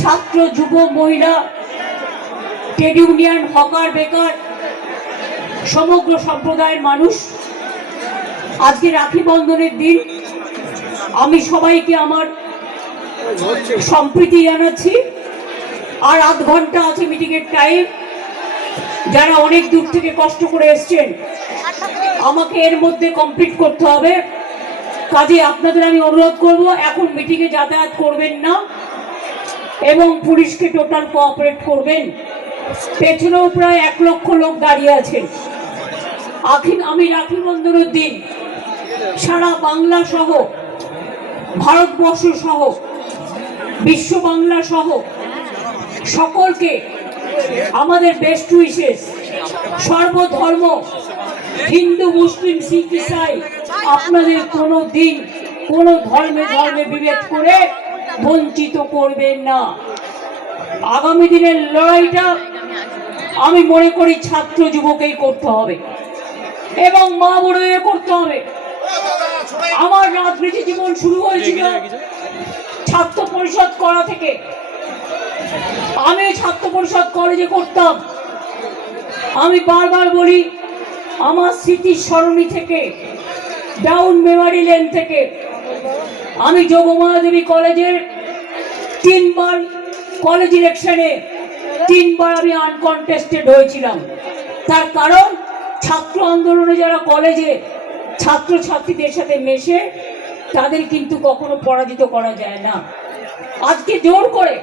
ছাত্র, যুব, মহিলা, ট্রেড ইউনিয়ন, হকার, বেকার, সমগ্র সম্প্রদায়ের মানুষ, আজকে রাখি বন্ধনের দিন। আমি সবাইকে আমার সম্প্রীতি জানাচ্ছি। আর আধ ঘন্টা আছে মিটিংয়ের টাইম। যারা অনেক দূর থেকে কষ্ট করে এসছেন, আমাকে এর মধ্যে কমপ্লিট করতে হবে। কাজে আপনাদের আমি অনুরোধ করব, এখন মিটিংয়ে যাতায়াত করবেন না এবং পুলিশকে টোটাল কোঅপারেট করবেন। পেছনেও প্রায় 1 লক্ষ লোক দাঁড়িয়ে আছেন। আমি রাখি বন্ধনের দিন সারা বাংলা সহ, ভারতবর্ষ সহ, বিশ্ব বাংলা সহ সকলকে আমাদের বেস্ট উইশেস। সর্বধর্ম, হিন্দু, মুসলিম, শিখ, ইসাই, আপনাদের কোনো দিন কোনো ধর্মে বিভেদ করে বঞ্চিত করবেন না। আগামী দিনের লড়াইটা আমি মনে করি ছাত্র যুবকেই করতে হবে এবং মা বোনেদের করতে হবে। আমার রাজনীতি জীবন শুরু হয়েছিল ছাত্র পরিষদ করা থেকে। আমি ছাত্র পরিষদ কলেজে করতাম। আমি বারবার বলি, আমার স্মৃতি সরণি থেকে, ডাউন মেমারি লেন থেকে আমি যোগমায়া দেবী কলেজের 3 বার কলেজ ইলেকশনে 3 বার আমি আনকনটেস্টেড হয়েছিলাম। তার কারণ ছাত্র আন্দোলনে যারা কলেজে ছাত্রছাত্রীদের সাথে মেশে, তাদের কিন্তু কখনো পরাজিত করা যায় না। আজকে জোর করে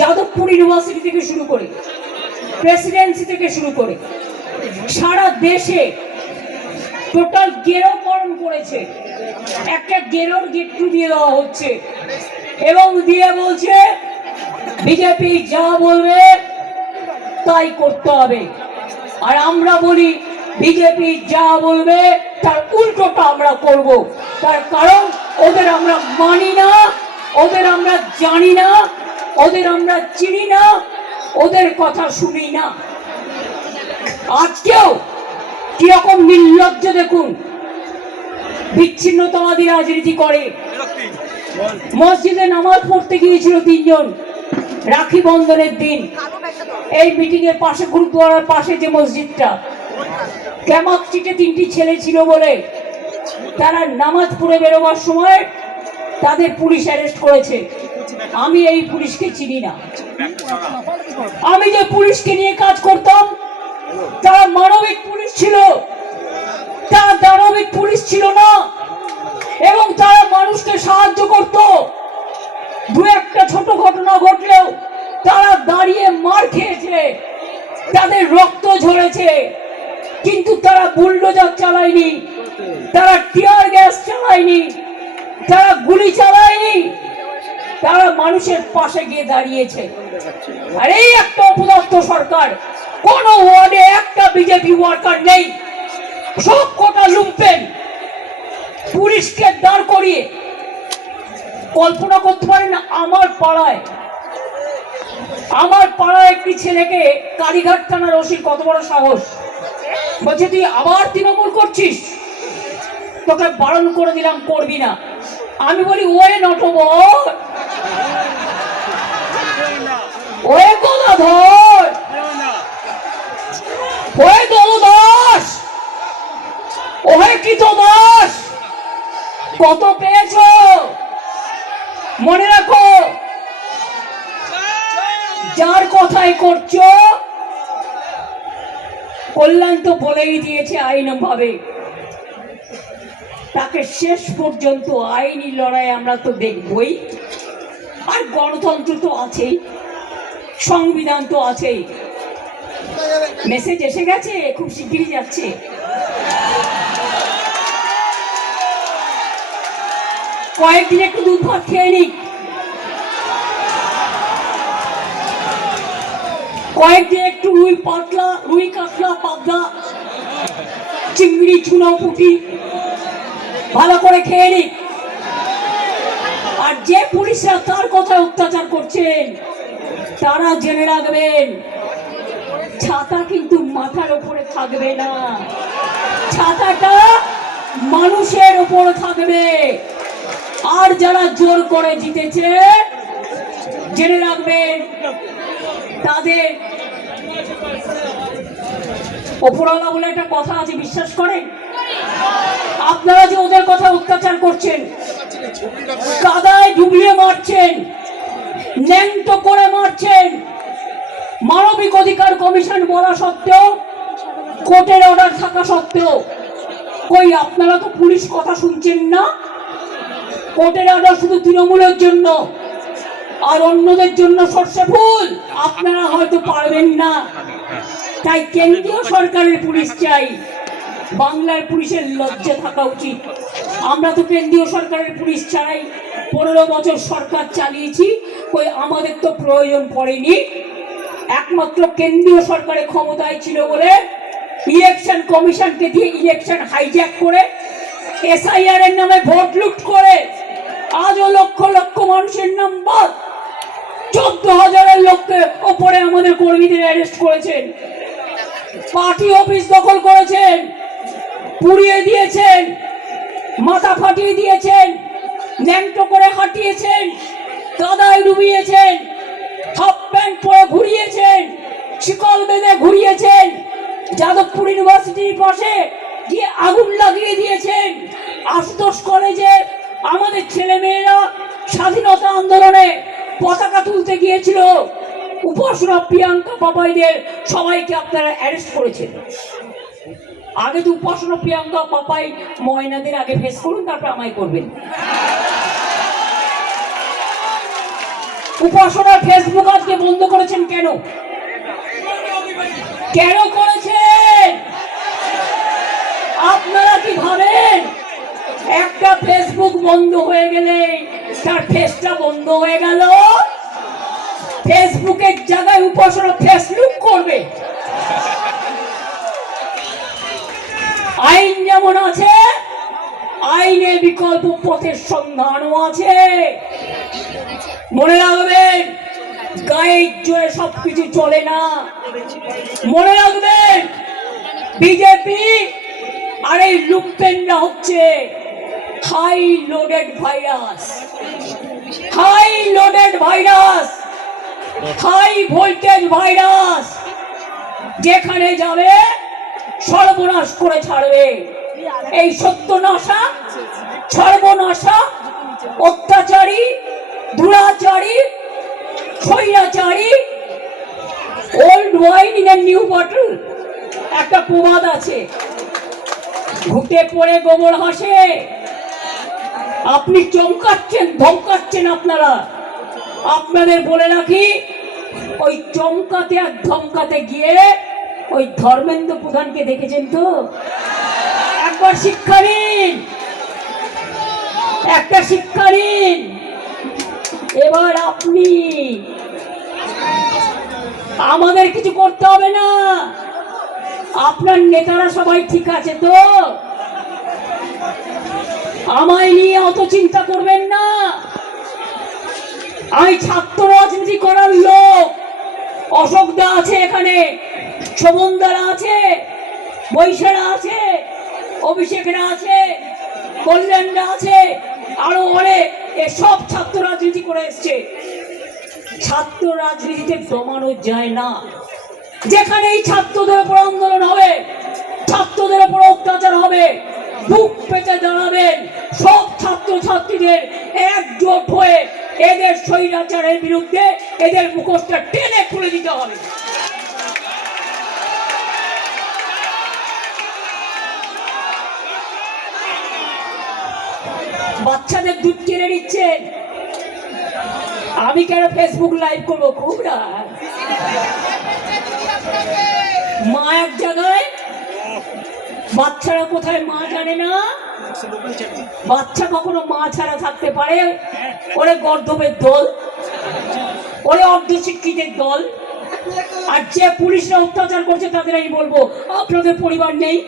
যাদবপুর ইউনিভার্সিটি থেকে শুরু করে, প্রেসিডেন্সি থেকে শুরু করে সারা দেশে টোটাল গেরোকরণ করেছে। একটা গেরোর গেট্টু দিয়ে দেওয়া হচ্ছে এবং দিয়ে বলছে বিজেপি যা বলবে তাই করতে হবে। আর আমরা বলি বিজেপি যা বলবে তার উল্টোটা আমরা করব। তার কারণ ওদের আমরা মানি না, ওদের আমরা জানি না, ওদের আমরা চিনি না, ওদের কথা শুনি না। আজকেও কিরকম নির্লজ্জ দেখুন, বিচ্ছিন্নতাবাদী রাজনীতি করে। মসজিদে নামাজ পড়তে গিয়েছিল 3 জন রাখি বন্ধনের দিন। এই মিটিং এর পাশে, গুরুদ্বারার পাশে যে মসজিদটা, ক্যামাক স্ট্রিটে 3টি ছেলে ছিল বলে তারা নামাজ পড়ে বেরোবার সময় তাদের পুলিশ অ্যারেস্ট করেছে। আমি এই পুলিশকে চিনি না। আমি যে পুলিশকে নিয়ে কাজ করতাম তারা মানবিক পুলিশ ছিল, তারা দানবিক পুলিশ ছিল না এবং তারা মানুষকে সাহায্য করত। 2-1টা ছোট ঘটনা ঘটলেও তারা দাঁড়িয়ে মার খেয়েছে, তাদের রক্ত ঝরেছে, কিন্তু তারা বুলডোজার চালায়নি, তারা টিয়ার গ্যাস চালায়নি, তারা গুলি চালায়নি, তারা মানুষের পাশে গিয়ে দাঁড়িয়েছে। আর এই একটা অপদার্থ সরকার, কোন ওয়ার্ডে একটা বিজেপি ওয়ার্কার নেই, সব কটা লুম্পেন। পুলিশকে দাঁড় করিয়ে কল্পনা করতে পারেন না, আমার পাড়ায় একটি ছেলেকে কালীঘাট থানার ওসির কত বড় সাহস, বলছে তুই আবার তৃণমূল করছিস, তোকে বারণ করে দিলাম করবি না। আমি বলি way Natwar, way Gadadhar, way দলদাস, ওহে কৃতদাস, কত পেয়েছ মনে রাখো। যার কথাই করছো কল্যাণ তো বলেই দিয়েছে আইন ভাবে, তাকে শেষ পর্যন্ত আইনি লড়াই আমরা তো দেখবই। আর গণতন্ত্র তো আছেই, সংবিধান তো আছেই। মেসেজ এসে গেছে, খুব শিগগিরই যাচ্ছে। কয়েকদিন একটু দুধ ভাত খেয়ে নিক, কয়েকদিন একটু রুই কাতলা, পাবদা, চিংড়ি, চুনো, পুঁটি ভালো করে খেয়ে নিক। আর যে পুলিশরা তার কথায় অত্যাচার করছেন তারা জেনে রাখবেন, ছাতা কিন্তু মাথার উপরে থাকবে না, ছাতাটা মানুষের উপর থাকবে। আর যারা জোর করে জিতেছে জেনে রাখবেন তাদের ওপরওয়ালা বলে একটা কথা আছে, বিশ্বাস করেন? আপনারা যে ওদের কথা অত্যাচার করছেন, কাদায় ডুবিয়ে মারছেন, ন্যাংটো করে মারছেন, মানবিক অধিকার কমিশন বলা সত্ত্বেও, কোর্টের অর্ডার থাকা সত্ত্বেও, কই আপনারা তো পুলিশ কথা শুনছেন না? কোর্টের অর্ডার শুধু তৃণমূলের জন্য আর অন্যদের জন্য সর্ষে ফুল। আপনারা হয়তো পারবেন না, তাই কেন্দ্রীয় সরকারের পুলিশ চাই। বাংলার পুলিশের লজ্জা থাকা উচিত। আমরা তো কেন্দ্রীয় সরকারের পুলিশ ছাড়াই 15 বছর সরকার চালিয়েছি, কই আমাদের তো প্রয়োজন পড়েনি। একমাত্র কেন্দ্রীয় সরকারের ক্ষমতায় ছিল বলে ইলেকশন কমিশনকে দিয়ে ইলেকশন হাইজ্যাক করে, এসআইআর এর নামে ভোট লুট করে আজও লক্ষ লক্ষ মানুষের নাম বাদ। 14,000-এর লোকের ওপরে আমাদের কর্মীদের অ্যারেস্ট করেছেন, পার্টি অফিস দখল করেছেন, পুড়িয়ে দিয়েছেন, মাথা ফাটিয়ে দিয়েছেন, ন্যাংটো করে হাঁটিয়েছেন, কাদায় ডুবিয়েছেন, হাফ প্যান্ট পরে ঘুরিয়েছেন, শিকল বেঁধে ঘুরিয়েছেন, যাদবপুর ইউনিভার্সিটির পাশে গিয়ে আগুন লাগিয়ে দিয়েছেন। আশুতোষ কলেজে আমাদের ছেলেমেয়েরা স্বাধীনতা আন্দোলনে পতাকা তুলতে গিয়েছিল, উপাসনা প্রিয়াঙ্কা পাপাইদের সবাইকে আপনারা অ্যারেস্ট করেছেন। আগে তো উপাসনা প্রিয়াঙ্কা পাপাই ময়নাদের আগে ফেস করুন, তারপর আমায় করবেন। উপাসনার ফেসবুক আজকে বন্ধ করেছেন কেন? কেন করেছেন? আপনারা কি ভাবেন একটা ফেসবুক বন্ধ হয়ে গেলে তার ফেসটা বন্ধ হয়ে গেল? ফেসবুকের জায়গায় উপাসনা ফেসবুক করবে। আইন যেমন আছে, আইনে বিকল্প পথের সন্ধানও আছে। মনে রাখবেন, গায়ের জোরে সবকিছু চলে না। মনে রাখবেন, বিজেপি আর এই লুম্পেনরা হচ্ছে high loaded virus, high loaded virus, high voltage virus. যেখানে যাবে সর্বনাশ করে ছাড়বে। এই সত্যনাশা, সর্বনাশা, অত্যাচারী, দুরাচারী, স্বৈরাচারী, old wine in a new bottle. একটা প্রবাদ আছে, ঘুটে পড়ে গোবর হাসে। আপনি চমকাচ্ছেন, ধমকাচ্ছেন। আপনাদের বলে রাখি, ওই চমকাতে আর ধমকাতে গিয়ে ওই ধর্মেন্দ্র প্রধানকে দেখেছেন তো? একবার শিক্ষা নিন, একটা শিক্ষা নিন। এবার আপনি, আমাদের কিছু করতে হবে না। আপনার নেতারা সবাই ঠিক আছে তো? আমায় নিয়ে অত চিন্তা করবেন না। আমি ছাত্র রাজনীতি করার লোক। অশোকদা আছে এখানে, শোভনদারা আছে, বৈশারা আছে, অভিষেকরা আছে, কল্যাণরা আছে, আরো অনেক। এসব ছাত্র রাজনীতি করে এসছে। ছাত্র রাজনীতিতে দমানো যায় না। যেখানে এই ছাত্রদের উপর আন্দোলন হবে, ছাত্রদের উপর অত্যাচার হবে, বুক পেতে দাঁড়াবেন সব ছাত্র ছাত্রীদের একজোট হয়ে। এদের স্বৈরাচারের বিরুদ্ধে এদের মুখোশটা টেনে খুলে দিতে হবে। বাচ্চাদের দুধ কিনে নিচ্ছেন, আমি কেন ফেসবুক লাইভ করবো? খুব না, মা এক জায়গায়, বাচ্চারা কোথায় মা জানে না। বাচ্চা কখনো মা ছাড়া থাকতে পারে? ওরে গর্দবের দল, ওরে অর্ধশিক্ষিতের দল। আর যে পুলিশরা অত্যাচার করছে তাদের আমি বলবো, আপনাদের পরিবার নেই?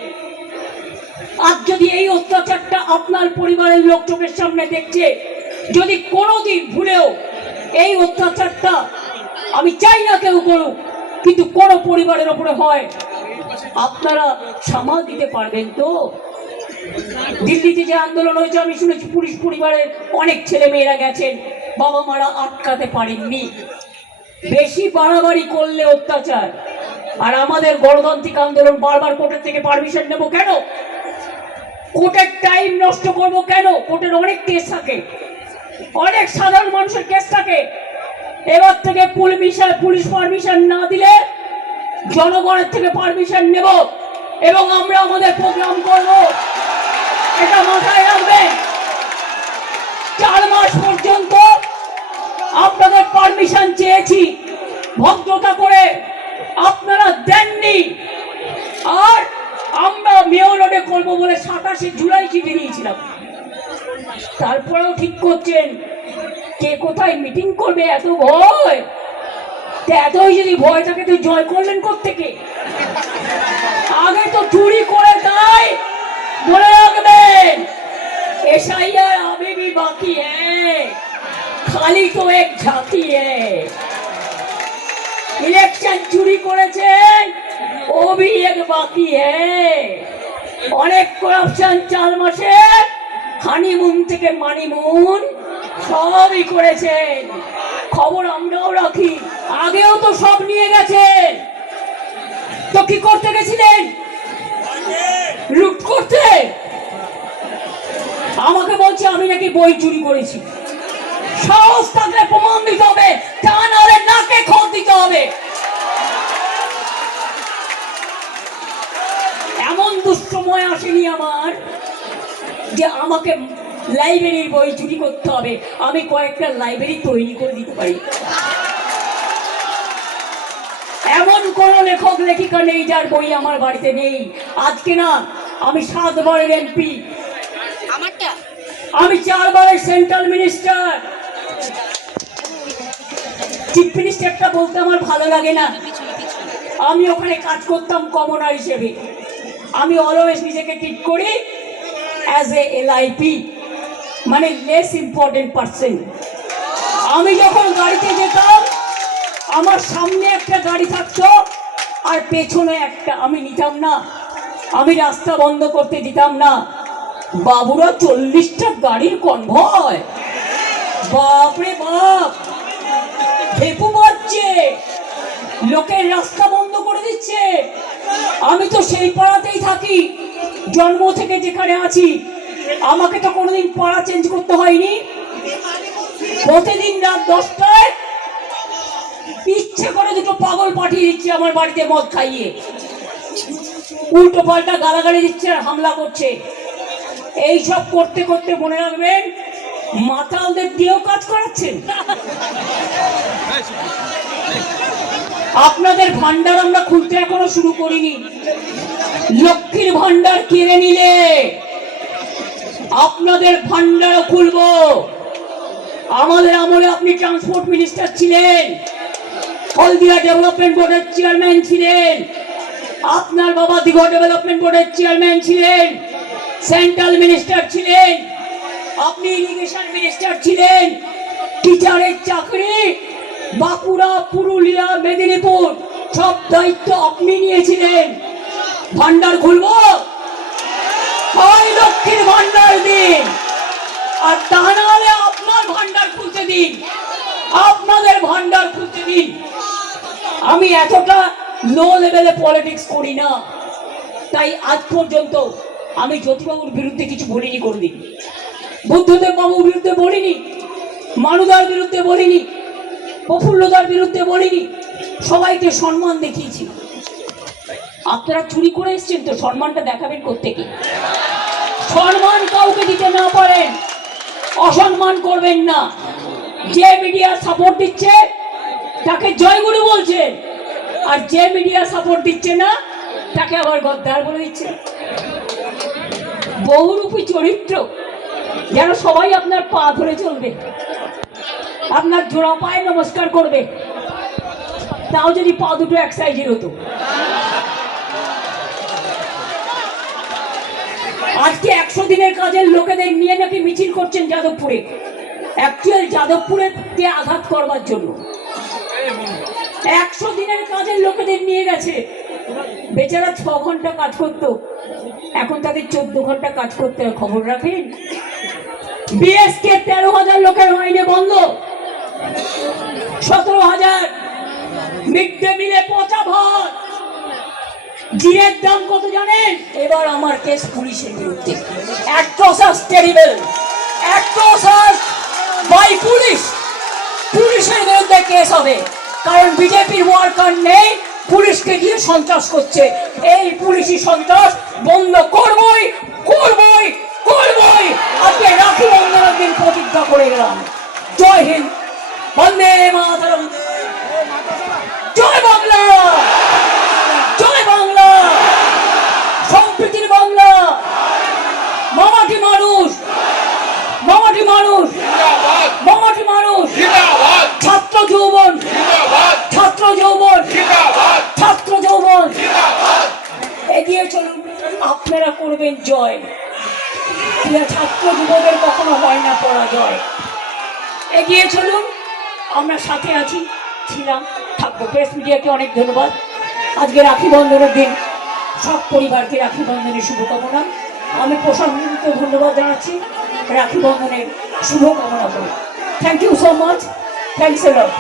আজ যদি এই অত্যাচারটা আপনার পরিবারের লোক চোখের সামনে দেখছে, যদি কোনোদিন ভুলেও এই অত্যাচারটা, আমি চাই না কেউ করুক, কিন্তু কোনো পরিবারের ওপরে হয়, আপনারা সামাল দিতে পারবেন তো? দিল্লিতে যে আন্দোলন হয়েছে, আমি শুনেছি পুলিশ পরিবারের অনেক ছেলে মেয়েরা গেছেন, বাবা মারা আটকাতে পারেননি। বেশি বাড়াবাড়ি করলে অত্যাচার। আর আমাদের গণতান্ত্রিক আন্দোলন বারবার কোর্টের থেকে পারমিশন নেব কেন? কোর্টের টাইম নষ্ট করব কেন? কোর্টের অনেক কেস থাকে, অনেক সাধারণ মানুষের কেস থাকে। এবার থেকে পুলিশ পারমিশন না দিলে জনগণের থেকে পারমিশন নেব এবং আমরা আমাদের প্রোগ্রাম করব। এটা মাথায় রাখবেন। 4 মাস পর্যন্ত আপনাদের পারমিশন চেয়েছি, ভদ্রতা করে আপনারা দেননি। আর আমরা মেয়র রোডে করবো বলে 27 জুলাই চিঠি দিয়েছিলাম। তারপরেও ঠিক করছেন কে কোথায় মিটিং করবে। এত ভয়, এতই যদি ভয় থাকে তো জয় করলেন কোত্থেকে? আগে তো চুরি করে তাই বলে রাখবেন। एसआईआर अभी भी बाकी है, खाली तो एक झांकी है। इलेक्शन चुरी করেছেন, ও भी एक बाकी है। অনেক করাপশন 4 মাসে, হানিমুন থেকে মানিমুন সবই করেছেন। খবর আমরাও রাখি, আগেও তো সব নিয়ে গেছেন। তো কি করতে গেছিলেন? লুট করতে। আমাকে বলছে আমি নাকি বই চুরি করেছি। সাহস থাকলে প্রমাণ দিতে হবে, তা নাহলে নাকে খত দিতে হবে। এমন দুঃসময় আসেনি আমার যে আমাকে লাইব্রেরির বই চুরি করতে হবে। আমি কয়েকটা লাইব্রেরি তৈরি করে দিতে পারি। এমন কোন লেখক লেখিকা নেই যার বই আমার বাড়িতে নেই। আজকে না, আমি 7 বারের এমপি, আমি 4 বারের সেন্ট্রাল মিনিস্টার। চিফ মিনিস্টারটা বলতে আমার ভালো লাগে না। আমি ওখানে কাজ করতাম কমনার হিসেবে। আমি অলওয়েজ নিজেকে ট্রিট করি অ্যাজ এ এলআইপি, মানে লেস ইম্পর্টেন্ট পার্সন। আমি যখন গাড়িতে যেতাম, আমার সামনে একটা গাড়ি থাকতো আর পেছনে একটা। আমি নিতাম না, আমি রাস্তা বন্ধ করতে দিতাম না। বাবুরা 40টা গাড়ির কনভয়, বাপরে বাপ, হেপু বাজছে, লোকের রাস্তা বন্ধ করে দিচ্ছে। আমি তো সেই পাড়াতেই থাকি, জন্ম থেকে যেখানে আছি। আমাকে তো কোনোদিন পাড়া চেঞ্জ করতে হয়নি। প্রতিদিন রাত 10টায় ইচ্ছে করে 2টো পাগল পাঠিয়ে দিচ্ছে আমার বাড়িতে মদ খাইয়ে, উল্টো পাল্টা গালাগালি দিচ্ছে আর হামলা করছে। এই সব করতে করতে মনে রাখবেন মাতালদের দিয়েও কাজ করাচ্ছেন। আপনাদের ভান্ডার আমরা খুলতে এখনো শুরু করিনি। লক্ষ্মীর ভান্ডার কিনে নিলে আপনাদের ভান্ডারও খুলবো। আমাদের আমলে আপনি ট্রান্সপোর্ট মিনিস্টার ছিলেন, হলদিয়া ডেভেলপমেন্ট বোর্ডের চেয়ারম্যান ছিলেন, আপনার বাবা দীঘা ডেভেলপমেন্ট বোর্ডের চেয়ারম্যান ছিলেন, সেন্ট্রাল মিনিস্টার ছিলেন, আপনি ইরিগেশন মিনিস্টার ছিলেন। টিচারের চাকরি বাঁকুড়া, পুরুলিয়া, মেদিনীপুর সব দায়িত্ব আপনি নিয়েছিলেন। ভান্ডার খুলবো, হয় লক্ষ্মীর ভান্ডার দিন, আর তা নাহলে আপনার ভান্ডার খুলতে দিন, আপনাদের ভান্ডার খুলতে দিন। আমি এতটা লো লেভেলে পলিটিক্স করি না, তাই আজ পর্যন্ত আমি জ্যোতিবাবুর বিরুদ্ধে কিছু বলিনি কোনদিন, বুদ্ধদেব বাবুর বিরুদ্ধে বলিনি, মানুদার বিরুদ্ধে বলিনি, প্রফুল্লদার বিরুদ্ধে বলিনি। সবাইকে সম্মান দেখিয়েছি। আপনারা চুরি করে এসছেন তো সম্মানটা দেখাবেন কোত্থেকে? সম্মান কাউকে দিতে না পারেন অসম্মান করবেন না। যে মিডিয়া সাপোর্ট দিচ্ছে তাকে জয়গুরু বলছে, আর যে মিডিয়া সাপোর্ট দিচ্ছে না তাকে আবার গদ্দার বলে দিচ্ছে। বহুরূপী চরিত্র, যেন সবাই আপনার পা ধরে চলবে, আপনার জোড়া পায়ে নমস্কার করবে, তাও যদি পা দুটো এক সাইজের হতো। আজকে 100 দিনের কাজের লোকেদের নিয়ে নাকি মিছিল করছেন যাদবপুরে, অ্যাকচুয়াল যাদবপুরে আঘাত করবার জন্য। 100 দিনের কাজের লোকেদের নিয়ে গেছে, বেচারা 6 ঘন্টা কাজ করতো, এখন তাদের 14 ঘন্টা কাজ করতে হয়। খবর রাখেন? বিএসকে 13,000 লোকের মাইনে বন্ধ, 17,000 মিড ডে মিলে পচা ভাত, জিরের দাম কত জানেন? এবার আমার কেস পুলিশের বিরুদ্ধে, অ্যাট্রোসাস টেরিবল, অ্যাট্রোসাস বাই পুলিশ, পুলিশের বিরুদ্ধে কেস হবে, কারণ বিজেপির ওয়ার্কার নেই, পুলিশকে দিয়ে সন্ত্রাস করছে। এই পুলিশি সন্ত্রাস বন্ধ করবই করবই করবই। আজকে রাখি বন্ধনের দিন প্রতিজ্ঞা করে গেলাম। জয় হিন্দ, বন্দে মাতরম, জয় বাংলা, জয় বাংলা, সম্প্রীতির বাংলা, মামাটি মানুষ, মামাটি মানুষ, মামাটি মানুষ, ছাত্র যৌবন, ছাত্র যৌবন, ছাত্র যৌবন, এগিয়ে চলুন, আপনারা করবেন জয়। ছাত্র যুবদের কখনো হয় না পরাজয়। এগিয়ে চলুন, আমরা সাথে আছি, ছিলাম, থাকবো। প্রেস মিডিয়াকে অনেক ধন্যবাদ। আজকে রাখি বন্ধনের দিন, সব পরিবারকে রাখি বন্ধনের শুভকামনা। আমি প্রশাসনকে ধন্যবাদ জানাচ্ছি, রাখি বন্ধনের শুভকামনা করি। Thank you so much, thanks a lot.